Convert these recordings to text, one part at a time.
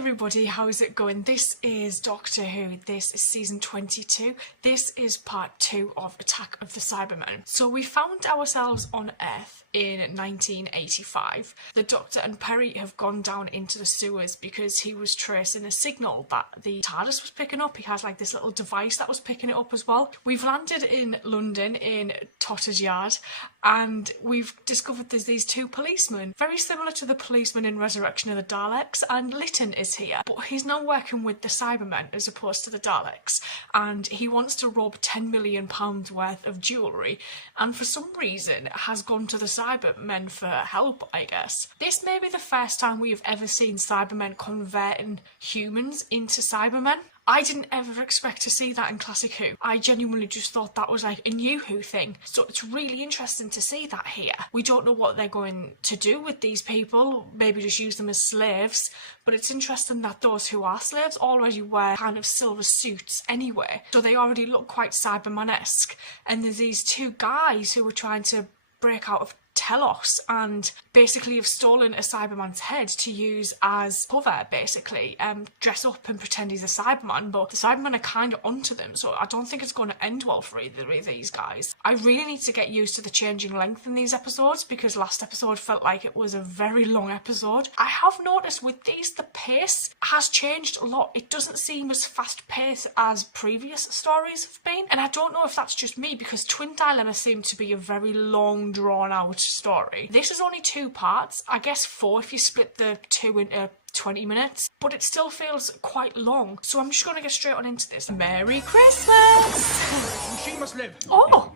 everybody, how's it going? This is Doctor Who, this is season 22, this is part 2 of Attack of the Cybermen. So we found ourselves on Earth in 1985. The Doctor and Perry have gone down into the sewers because he was tracing a signal that the TARDIS was picking up. He has like this little device that was picking it up as well. We've landed in London in Totter's Yard and we've discovered there's these two policemen, very similar to the policemen in Resurrection of the Daleks, and Lytton is here, but he's now working with the Cybermen as opposed to the Daleks, and he wants to rob £10 million worth of jewellery, and for some reason has gone to the Cybermen for help, I guess. This may be the first time we've ever seen Cybermen converting humans into Cybermen. I didn't ever expect to see that in Classic Who. I genuinely just thought that was like a new Who thing. So it's really interesting to see that here. We don't know what they're going to do with these people, maybe just use them as slaves, but it's interesting that those who are slaves already wear kind of silver suits anyway, so they already look quite Cyberman-esque. And there's these two guys who are trying to break out of Telos and basically have stolen a Cyberman's head to use as cover, basically. Dress up and pretend he's a Cyberman, but the Cybermen are kind of onto them, so I don't think it's going to end well for either of these guys. I really need to get used to the changing length in these episodes, because last episode felt like it was a very long episode. I have noticed with these, the pace has changed a lot. It doesn't seem as fast-paced as previous stories have been, and I don't know if that's just me, because Twin Dilemma seemed to be a very long, drawn-out story. This is only 2 parts, I guess 4 if you split the 2 into 20 minutes, but it still feels quite long, so I'm just going to get straight on into this. Merry Christmas! She must live. Oh,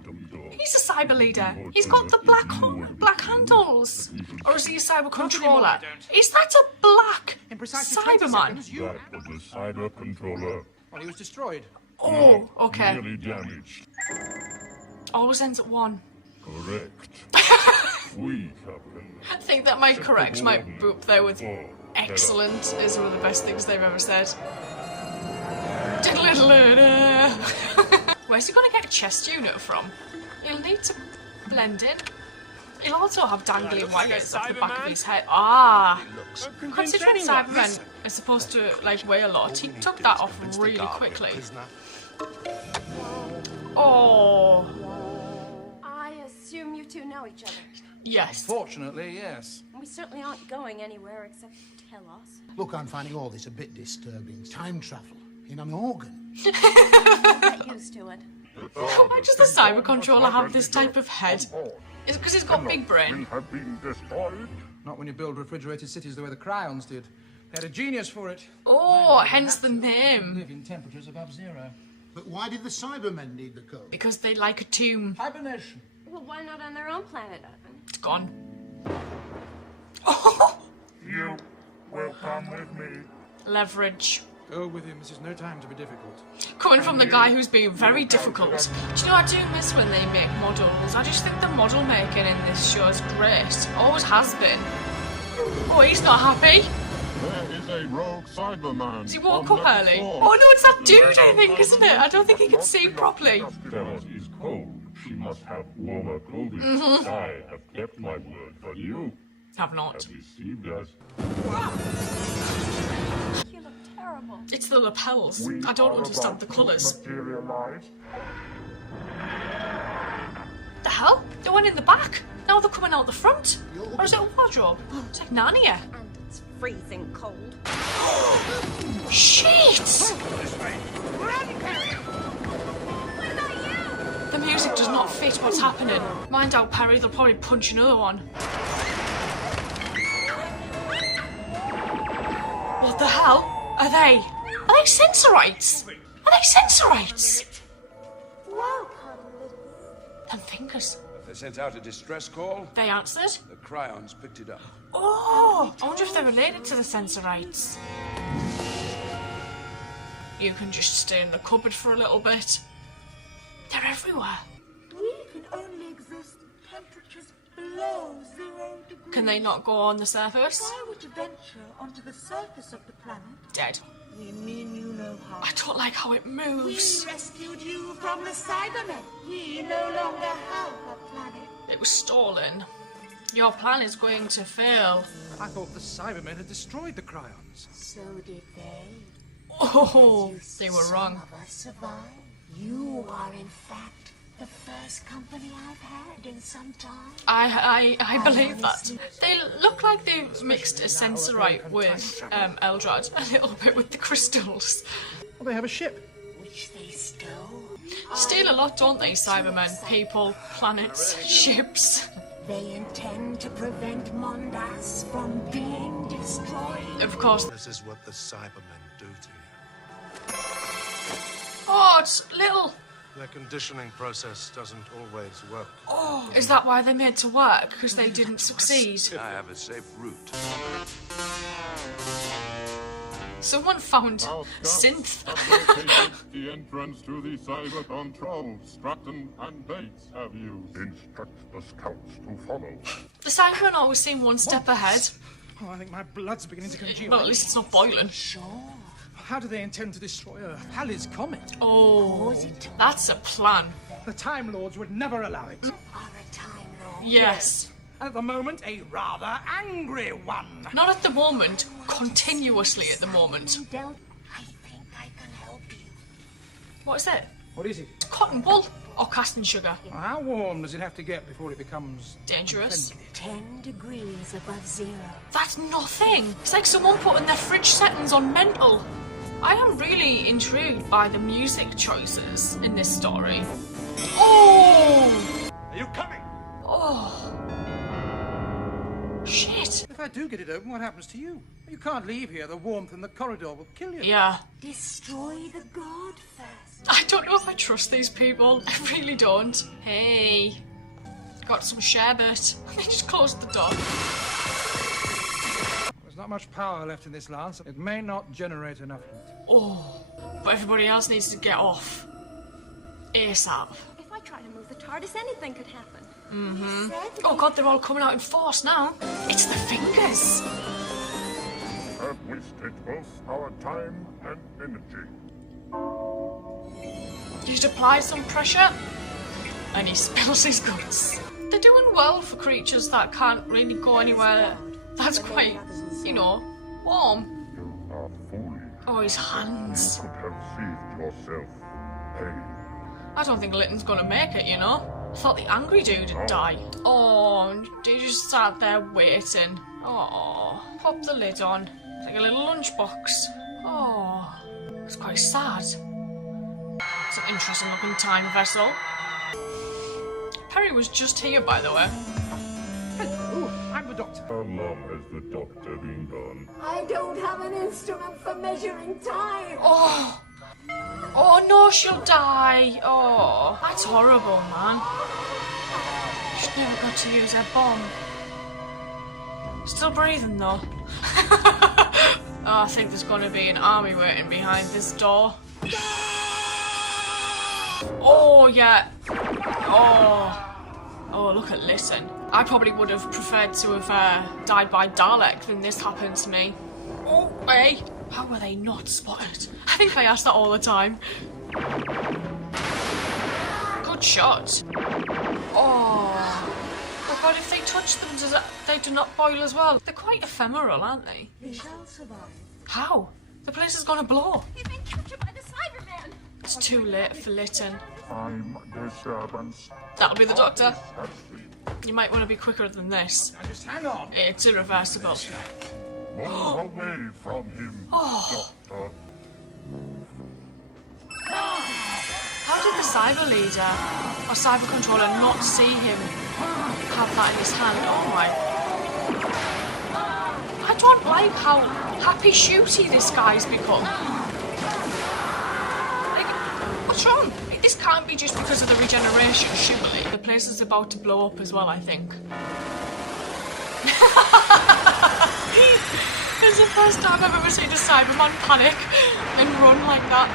he's a cyber leader. He's got the black handles. Or is he a cyber controller? Is that a black Cyberman? That was a cyber controller. Well, he was destroyed. Oh, okay. Really damaged. Always ends at 1. Correct. We, Captain. I think that might correct my boop there with excellent is one of the best things they've ever said. Where's he going to get a chest unit from? He'll need to blend in. He'll also have dangling wires off the back of his head. Ah! Considering Cybermen are supposed to like weigh a lot, he took that off really quickly. Oh! I assume you two know each other. Yes. Fortunately, yes. We certainly aren't going anywhere except Telos. Look, I'm finding all this a bit disturbing. Time travel in an organ. Get used to it. Why does the cyber controller have this type of head? Is it because he's got a big brain? We have been destroyed. Not when you build refrigerated cities the way the Cryons did. They had a genius for it. Oh, hence the name. Live in temperatures above 0. But why did the Cybermen need the code? Because they like a tomb. Hibernation. Well, why not on their own planet, Ivan? It's gone. Oh! You will come with me. Leverage. Go with him. This is no time to be difficult. Coming from the guy who's being very difficult. Do you know, I do miss when they make models. I just think the model making in this show is great. Always has been. Oh, he's not happy. There is a rogue Cyberman. Does he woke up early? Oh no, it's that dude, I think, isn't it? I don't think he can see properly. Telos is cold. She must have warmer clothing. I have kept my word, but you Have not. have deceived us. You look terrible. It's the lapels. We I don't are understand the about to colours. materialize. The hell? They went in the back. Now they're coming out the front. Or is it a wardrobe? It's like Narnia. And it's freezing cold. Shit! What about you? The music does not fit what's happening. Mind out, Perry, they'll probably punch another one. What the hell? Are they? Are they sensorites? Are they sensorites? Them fingers. They sent out a distress call. They answered. The Cryons picked it up. Oh! I wonder if they're related to the sensorites. You can just stay in the cupboard for a little bit. They're everywhere. We can only exist at temperatures below 0 degrees. Can they not go on the surface? Why would you venture onto the surface of the planet? Dead. We mean you no harm. I don't like how it We moves. rescued you from the Cybermen. We no longer have a planet. It was stolen. Your plan is going to fail. I thought the Cybermen had destroyed the Cryons. So did they. Oh, they were wrong. Some of us survived. You are, in fact, the first company I've had in some time. I believe that. They look like they mixed a sensorite with Eldrad a little bit with the crystals. Well, they have a ship. Which they stole. Steal a lot, don't they, Cybermen? People, planets, ships. They intend to prevent Mondas from being destroyed. Of course. This is what the Cybermen do to you. Oh, it's little. Their conditioning process doesn't always work. Oh, is that why they're made to work? Because they didn't succeed. I have a safe route. Someone found Our scouts synth. have located the entrance to the cyber control. Stratton and Bates have used. Instruct the scouts to follow. The Cybermen always seem one step ahead. Oh, I think my blood's beginning to congeal. Well, at least it's not boiling. How do they intend to destroy Earth? Halley's Comet. Oh, that's a plan. The Time Lords would never allow it. Are a Time Lord. Yes. At the moment, a rather angry one. Not at the moment, continuously at the moment. Don't. I think I can help you. What is it? What is it? Cotton wool or casting sugar? How warm does it have to get before it becomes Dangerous. 10 degrees above zero. That's nothing. It's like someone putting their fridge settings on mental. I am really intrigued by the music choices in this story. Oh! Are you coming? Oh. Shit. If I do get it open, what happens to you? You can't leave here. The warmth in the corridor will kill you. Yeah. Destroy the god first. I don't know if I trust these people. I really don't. Hey. Got some sherbet. They just closed the door. There's not much power left in this lance. It may not generate enough heat. Oh. But everybody else needs to get off. ASAP. If I try to move the TARDIS, anything could happen. Oh god, they're all coming out in force now. It's the fingers. We have wasted both our time and energy. Just apply some pressure, and he spills his guts. They're doing well for creatures that can't really go anywhere. That's quite, you know, warm. You are foolish. Oh, his hands. You could have saved yourself. Hey, I don't think Litton's gonna make it, you know. I thought the angry dude would die. Oh, they just sat there waiting. Oh, pop the lid on. It's like a little lunchbox. Oh, it's quite sad. It's an interesting looking time vessel. Perry was just here, by the way. Hello, I'm the Doctor. how long has the doctor been gone? I don't have an instrument for measuring time. Oh, oh no, she'll die. Oh, that's horrible, man. She never got to use her bomb. Still breathing though. Oh, I think there's gonna be an army waiting behind this door. Oh yeah. Oh. Oh, look at Listen. I probably would have preferred to have died by Dalek than this happened to me. Oh, hey. How were they not spotted? I think I ask that all the time. Good shot. Oh. Oh god, if they touch them, they do not boil as well. They're quite ephemeral, aren't they? They shall survive. How? The place is gonna blow. They've been captured by the Cybermen. It's too late for Lytton. I'm the servants. That'll be the Doctor. Ashley. You might want to be quicker than this. Now just hang on. It's irreversible. Move away from him, Doctor. How did the cyber leader or cyber controller not see him have that in his hand? Oh my. I don't like how happy shooty this guy's become. Like, what's wrong? This can't be just because of the regeneration, surely. The place is about to blow up as well, I think. It's the first time I've ever seen a Cyberman panic and run like that.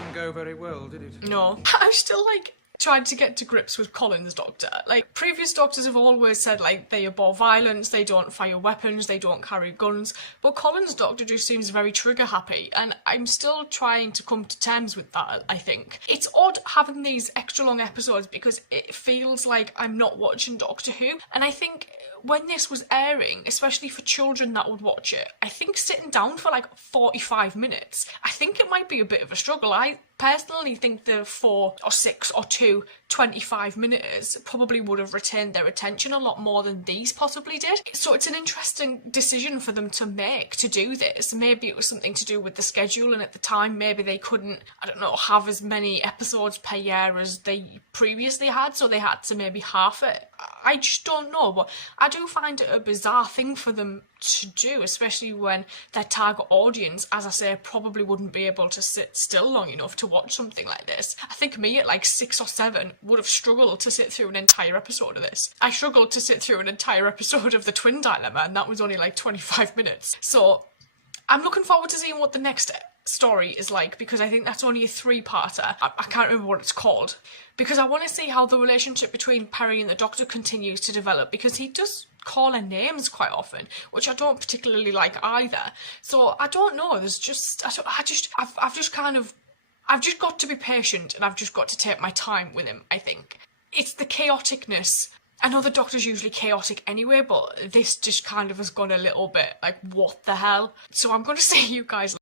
Didn't go very well, did it? No. I'm still like tried to get to grips with Colin's doctor. Like, previous doctors have always said, like, they abhor violence, they don't fire weapons, they don't carry guns, but Colin's doctor just seems very trigger happy, and I'm still trying to come to terms with that, I think. It's odd having these extra long episodes because it feels like I'm not watching Doctor Who, and I think when this was airing, especially for children that would watch it, I think sitting down for like 45 minutes, I think it might be a bit of a struggle. I personally think the 4 or 6 or 2 25-minuters probably would have retained their attention a lot more than these possibly did. So it's an interesting decision for them to make, to do this. Maybe it was something to do with the schedule, and at the time maybe they couldn't, I don't know, have as many episodes per year as they previously had, so they had to maybe half it. I just don't know, but I do find it a bizarre thing for them to do, especially when their target audience, as I say, probably wouldn't be able to sit still long enough to watch something like this. I think me at like 6 or 7 would have struggled to sit through an entire episode of this. I struggled to sit through an entire episode of The Twin Dilemma, and that was only like 25 minutes. So I'm looking forward to seeing what the next story is like, because I think that's only a 3-parter. I can't remember what it's called, because I want to see how the relationship between Perry and the Doctor continues to develop, because he does call her names quite often, which I don't particularly like either. So I don't know, there's just, I've just got to be patient, and I've just got to take my time with him, I think. It's the chaoticness. I know the Doctor's usually chaotic anyway, but this just kind of has gone a little bit like, what the hell? So I'm going to see you guys